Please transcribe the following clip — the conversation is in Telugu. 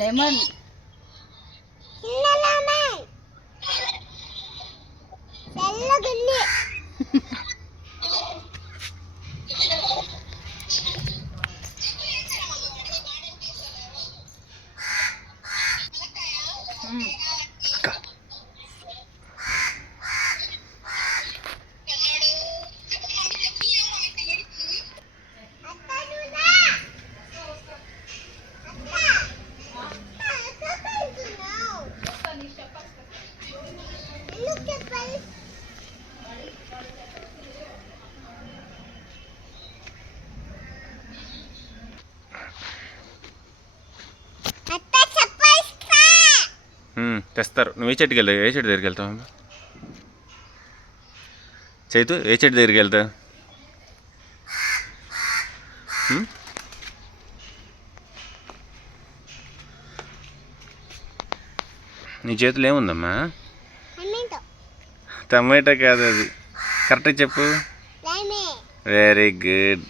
లెమన్ తెస్తారు. నువ్వు ఏ చెట్టుకి వెళ్తావు? ఏ చెట్టు దగ్గరికి వెళ్తావు చైతు? ఏ చెట్టు దగ్గరికి వెళ్తావు? నీ చేతిలో ఏముందమ్మా? టమాటో కాదు అది. కరెక్ట్గా చెప్పు. Very good.